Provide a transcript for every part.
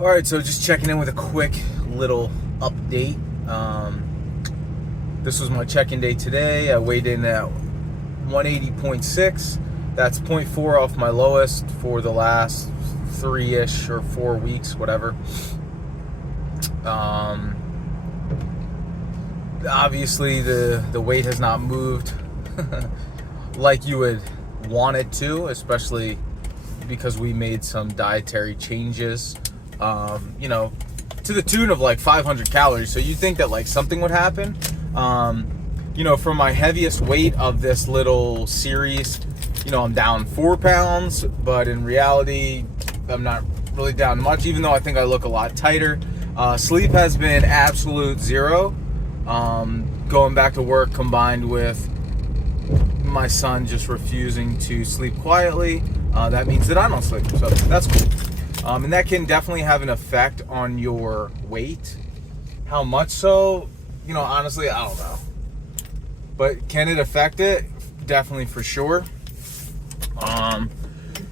All right, so just checking in with a quick little update. This was my check-in day today. I weighed in at 180.6. That's zero point 0.4 off my lowest for the last 3-ish or 4 weeks, whatever. Obviously, the weight has not moved like you would want it to, especially because we made some dietary changes. To the tune of like 500 calories. So you'd think that like something would happen. For my heaviest weight of this little series, I'm down 4 pounds, but in reality, I'm not really down much, even though I think I look a lot tighter. Sleep has been absolute zero. Going back to work combined with my son just refusing to sleep quietly, that means that I don't sleep. So that's cool. And that can definitely have an effect on your weight. How much so? Honestly, I don't know. But can it affect it? Definitely, for sure.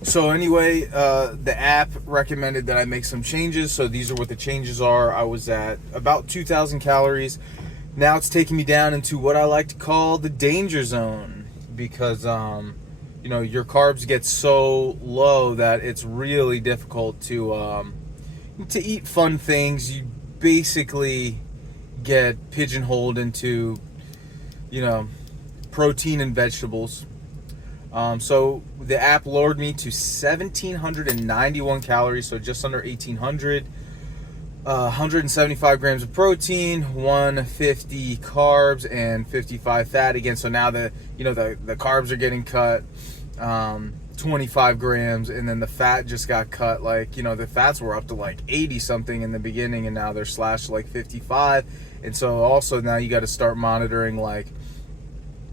So anyway, the app recommended that I make some changes. So these are what the changes are. I was at about 2,000 calories. Now it's taking me down into what I like to call the danger zone, because your carbs get so low that it's really difficult to eat fun things. You basically get pigeonholed into protein and vegetables. So the app lowered me to 1,791 calories, so just under 1,800. 175 grams of protein, 150 carbs, and 55 fat again. So now the carbs are getting cut, 25 grams, and then the fat just got cut. The fats were up to like 80 something in the beginning, and now they're slashed to like 55. And so also now you got to start monitoring like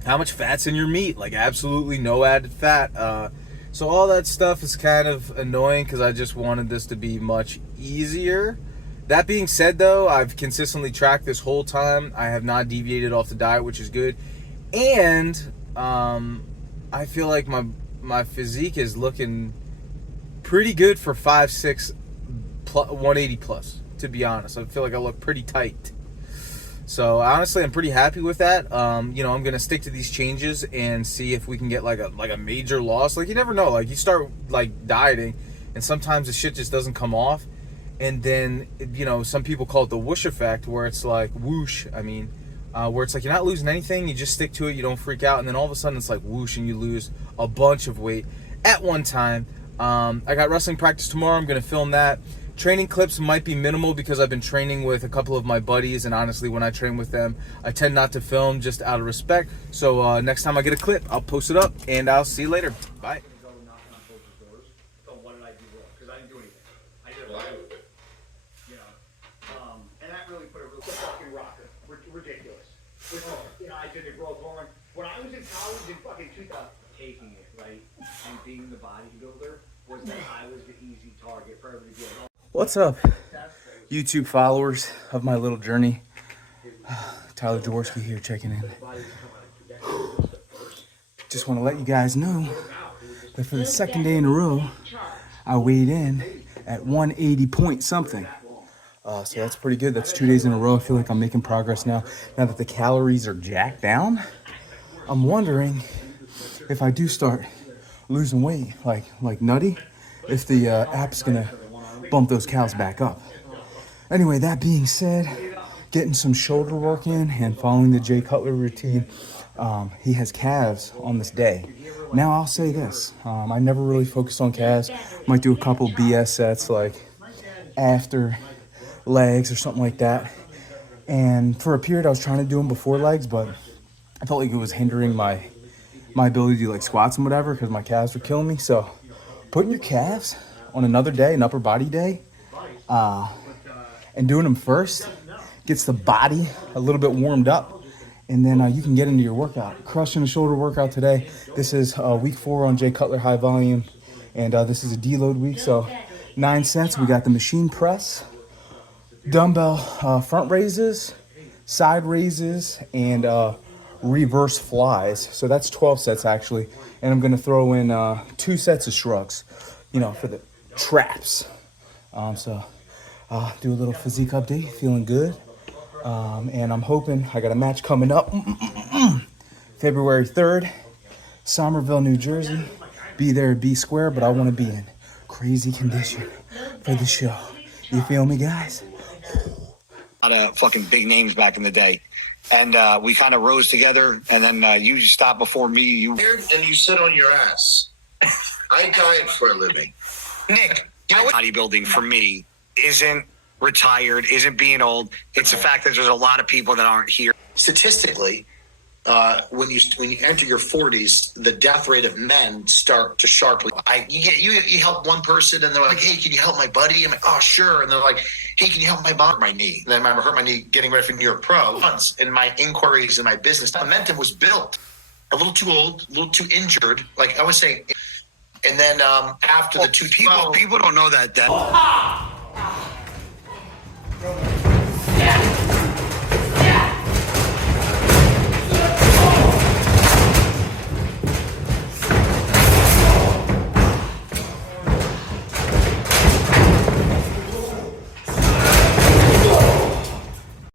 how much fat's in your meat, like absolutely no added fat. So all that stuff is kind of annoying because I just wanted this to be much easier. That being said, though, I've consistently tracked this whole time. I have not deviated off the diet, which is good. And I feel like my physique is looking pretty good for 5'6", 180 plus, to be honest. I feel like I look pretty tight. So honestly, I'm pretty happy with that. I'm gonna stick to these changes and see if we can get like a major loss. Like, you never know. Like, you start like dieting, and sometimes the shit just doesn't come off. And then, some people call it the whoosh effect, where it's like whoosh. Where it's like you're not losing anything, you just stick to it, you don't freak out, and then all of a sudden it's like whoosh, and you lose a bunch of weight at one time. I got wrestling practice tomorrow. I'm going to film that. Training clips might be minimal because I've been training with a couple of my buddies, and honestly, when I train with them, I tend not to film just out of respect. So next time I get a clip, I'll post it up, and I'll see you later. Bye. And that really put a real fucking rocker. Ridiculous. Which, I did the growth hormone. When I was in college in fucking 2000, taking it, right, and being the bodybuilder, was that I was the easy target for everybody to get. What's up, YouTube followers of my little journey? Tyler Jaworski here, checking in. Just want to let you guys know that for the second day in a row, I weighed in at 180 point something. So that's pretty good. That's 2 days in a row. I feel like I'm making progress now. Now that the calories are jacked down, I'm wondering if I do start losing weight, like nutty, if the app's gonna bump those calories back up. Anyway, that being said, getting some shoulder work in and following the Jay Cutler routine. He has calves on this day. Now I'll say this, I never really focused on calves. Might do a couple BS sets like after legs or something like that. And for a period I was trying to do them before legs, but I felt like it was hindering my ability to do like squats and whatever because my calves were killing me. So putting your calves on another day, an upper body day, and doing them first gets the body a little bit warmed up, and then you can get into your workout. Crushing a shoulder workout today. This is week 4 on Jay Cutler high volume, and this is a deload week, so 9 sets. We got the machine press, dumbbell front raises, side raises, and reverse flies. So that's 12 sets actually, and I'm gonna throw in 2 sets of shrugs, for the traps. So do a little physique update. Feeling good. And I'm hoping I got a match coming up February 3rd, Somerville, New Jersey. Be there at B Square, but I want to be in crazy condition for the show. You feel me, guys? A lot of fucking big names back in the day. And we kind of rose together, and then you stopped before me. And you sit on your ass. I diet for a living. Nick, you know what? Bodybuilding for me isn't retired, isn't being old. It's the fact that there's a lot of people that aren't here. Statistically, when you enter your 40s, the death rate of men start to sharply. You help one person, and they're like, "Hey, can you help my buddy?" I'm like, "Oh, sure." And they're like, "Hey, can you help my knee?" And then I hurt my knee getting ready for New York Pro. Once in my inquiries in my business, momentum was built. A little too old, a little too injured. Like I was saying. And then after the two people don't know that.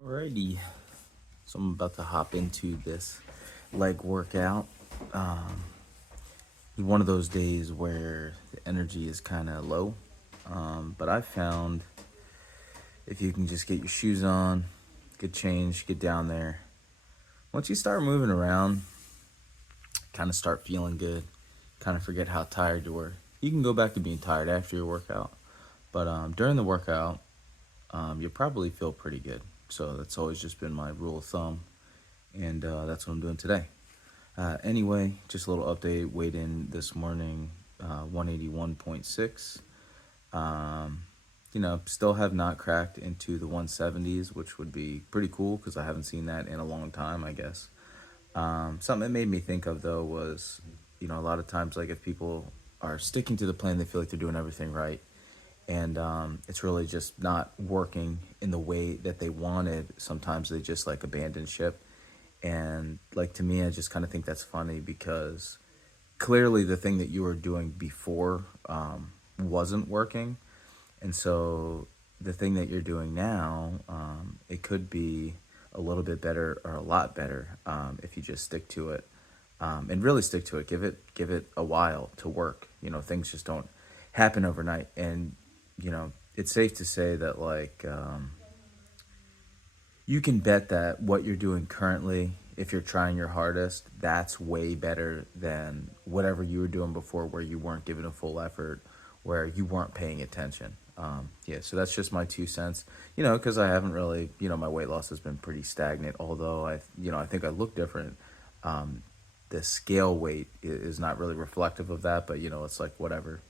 Alrighty, so I'm about to hop into this leg workout. One of those days where the energy is kind of low, but I found if you can just get your shoes on, get changed, get down there, once you start moving around, kind of start feeling good, kind of forget how tired you were. You can go back to being tired after your workout, but during the workout, you'll probably feel pretty good. So that's always just been my rule of thumb, and that's what I'm doing today. Anyway, just a little update. Weighed in this morning, 181.6. Still have not cracked into the 170s, which would be pretty cool because I haven't seen that in a long time, I guess. Something it made me think of, though, was, a lot of times, like, if people are sticking to the plan, they feel like they're doing everything right. And it's really just not working in the way that they wanted. Sometimes they just, like, abandon ship. And like, to me, I just kind of think that's funny because clearly the thing that you were doing before wasn't working. And so the thing that you're doing now, it could be a little bit better or a lot better if you just stick to it and really stick to it. Give it a while to work. Things just don't happen overnight. And, it's safe to say that, like, you can bet that what you're doing currently, if you're trying your hardest, that's way better than whatever you were doing before where you weren't giving a full effort, where you weren't paying attention. So that's just my 2 cents, because I haven't really, my weight loss has been pretty stagnant, although I think I look different. The scale weight is not really reflective of that, but, it's like whatever.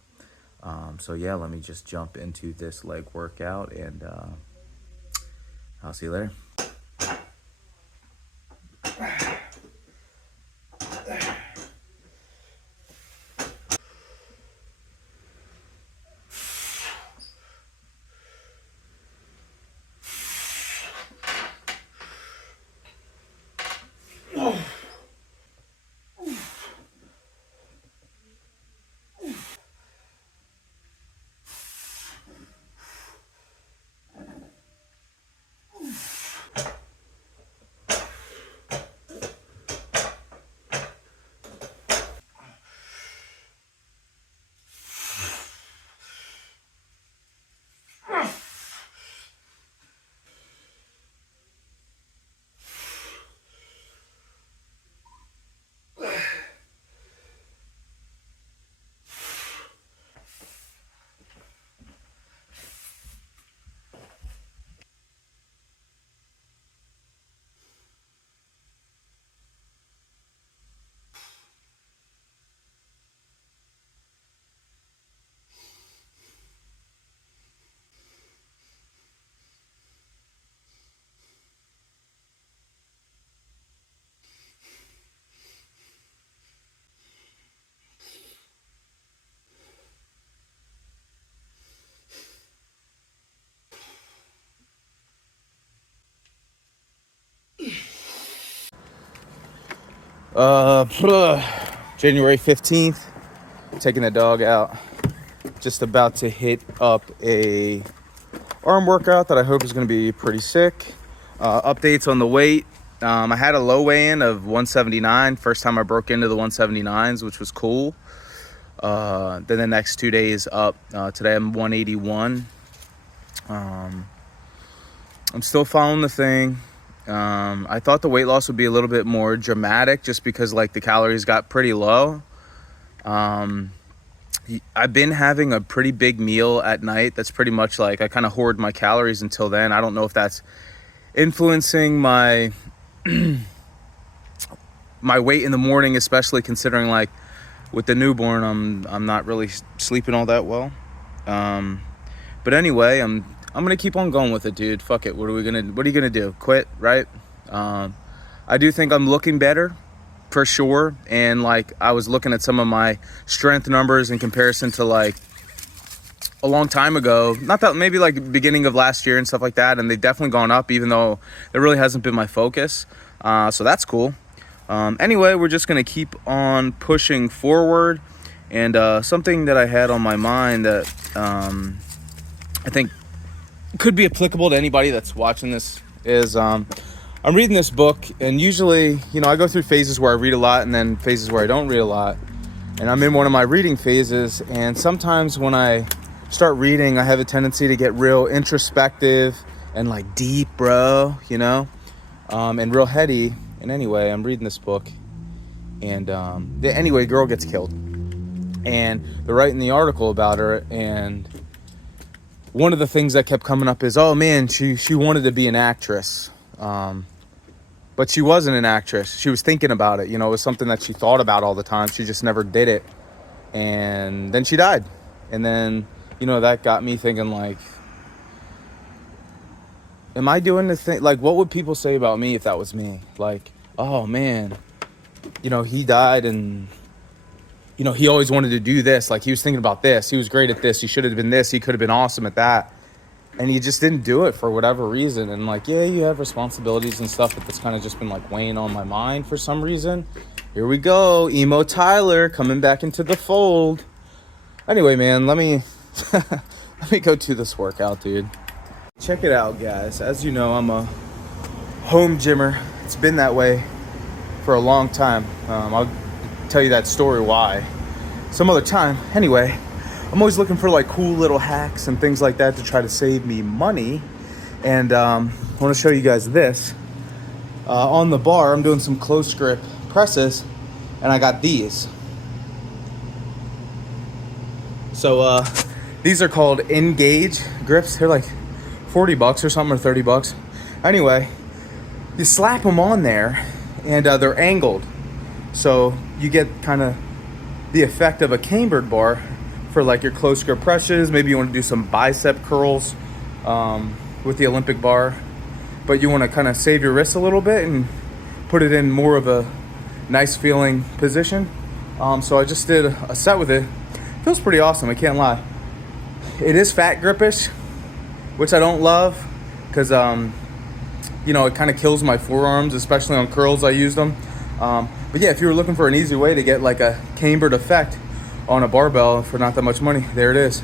Let me just jump into this leg workout, and I'll see you later. January 15th, taking the dog out. Just about to hit up a arm workout that I hope is going to be pretty sick. Updates on the weight. I had a low weigh-in of 179. First time I broke into the 179s, which was cool. Then the next 2 days up. Today I'm 181. I'm still following the thing. I thought the weight loss would be a little bit more dramatic just because like the calories got pretty low. I've been having a pretty big meal at night. That's pretty much like I kind of hoard my calories until then. I don't know if that's influencing my my weight in the morning, especially considering like with the newborn, I'm not really sleeping all that well. But anyway, I'm gonna keep on going with it, dude. Fuck it. What are you gonna do? Quit, right? I do think I'm looking better for sure. And like I was looking at some of my strength numbers in comparison to like a long time ago, not that, maybe like beginning of last year and stuff like that, and they've definitely gone up, even though it really hasn't been my focus. So that's cool. Anyway, we're just gonna keep on pushing forward. And something that I had on my mind that I think could be applicable to anybody that's watching this is I'm reading this book, and usually, you know, I go through phases where I read a lot and then phases where I don't read a lot. And I'm in one of my reading phases, and sometimes when I start reading, I have a tendency to get real introspective and like deep, bro, you know, and real heady. And anyway, I'm reading this book, and anyway, girl gets killed, and they're writing the article about her, and one of the things that kept coming up is, oh man, she wanted to be an actress, but she wasn't an actress. She was thinking about it, you know, it was something that she thought about all the time. She just never did it, and then she died. And then, you know, that got me thinking, like, am I doing the thing? Like, what would people say about me if that was me? Like, oh man, you know, he died, and you know, he always wanted to do this. Like, he was thinking about this. He was great at this. He should have been this. He could have been awesome at that. And he just didn't do it for whatever reason. And like, yeah, you have responsibilities and stuff, but that's kind of just been like weighing on my mind for some reason. Here we go. Emo Tyler coming back into the fold. Anyway, man, let me go do this workout, dude. Check it out, guys. As you know, I'm a home gymmer. It's been that way for a long time. I'll tell you that story why some other time. Anyway, I'm always looking for like cool little hacks and things like that to try to save me money. And I want to show you guys this. On the bar, I'm doing some close grip presses, and I got these. So these are called Engage grips. They're like 40 bucks or something, or 30 bucks. Anyway, you slap them on there, and they're angled. So you get kind of the effect of a cambered bar for like your close grip presses. Maybe you want to do some bicep curls with the Olympic bar, but you want to kind of save your wrists a little bit and put it in more of a nice feeling position. So I just did a set with it. Feels pretty awesome, I can't lie. It is fat gripish, which I don't love because you know, it kind of kills my forearms, especially on curls. I use them. But yeah, if you were looking for an easy way to get like a cambered effect on a barbell for not that much money, there it is.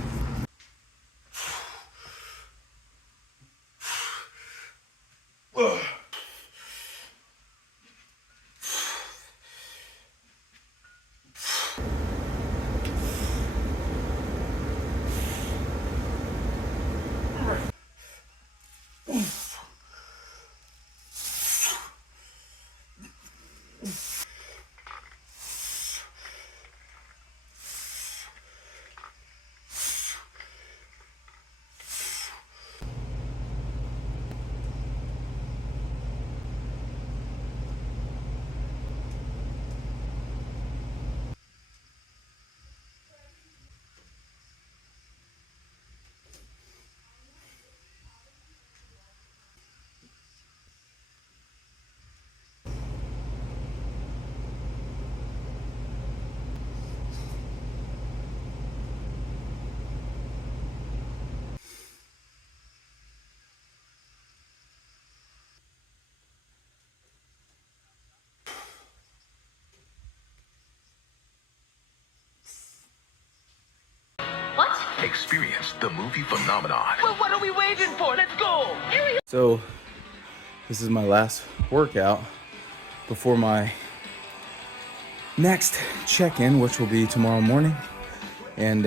Experience the movie phenomenon. Well, what are we waiting for. Let's go. So this is my last workout before my next check-in, which will be tomorrow morning. And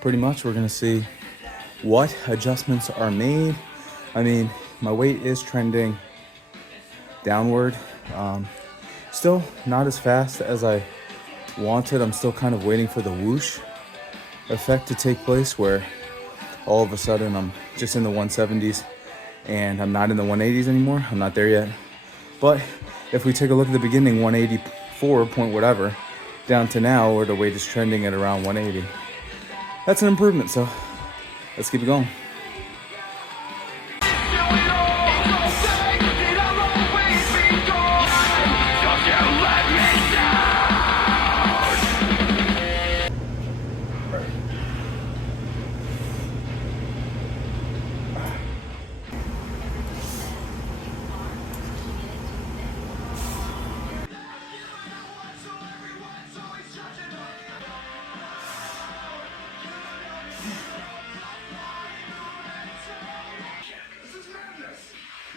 pretty much we're gonna see what adjustments are made. I mean, my weight is trending downward. Still not as fast as I wanted. I'm still kind of waiting for the whoosh effect to take place, where all of a sudden I'm just in the 170s and I'm not in the 180s anymore. I'm not there yet. But if we take a look at the beginning, 184 point whatever, down to now where the weight is trending at around 180. That's an improvement, so let's keep it going.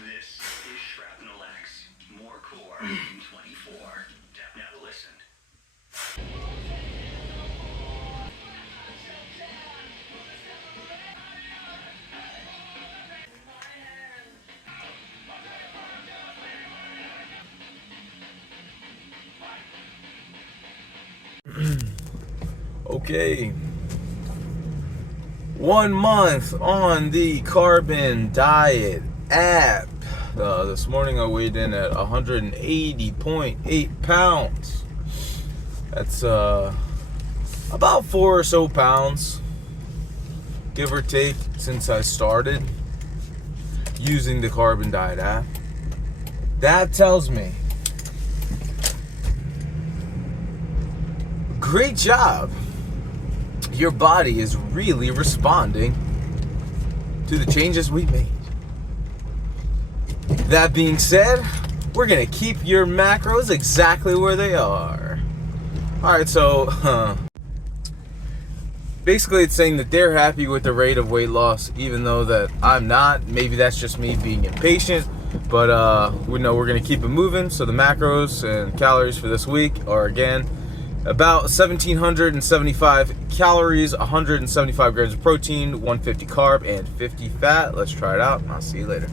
This is Shrapnel X. More core in 24. Now to listen. Okay. 1 month on the Carbon Diet app. This morning I weighed in at 180.8 pounds. That's about 4 or so pounds, give or take, since I started using the Carbon Diet app. That tells me, great job. Your body is really responding to the changes we made. That being said, we're gonna keep your macros exactly where they are. Alright, so basically it's saying that they're happy with the rate of weight loss, even though that I'm not. Maybe that's just me being impatient, but we know we're gonna keep it moving. So the macros and calories for this week are, again, about 1,775 calories, 175 grams of protein, 150 carb, and 50 fat. Let's try it out, and I'll see you later.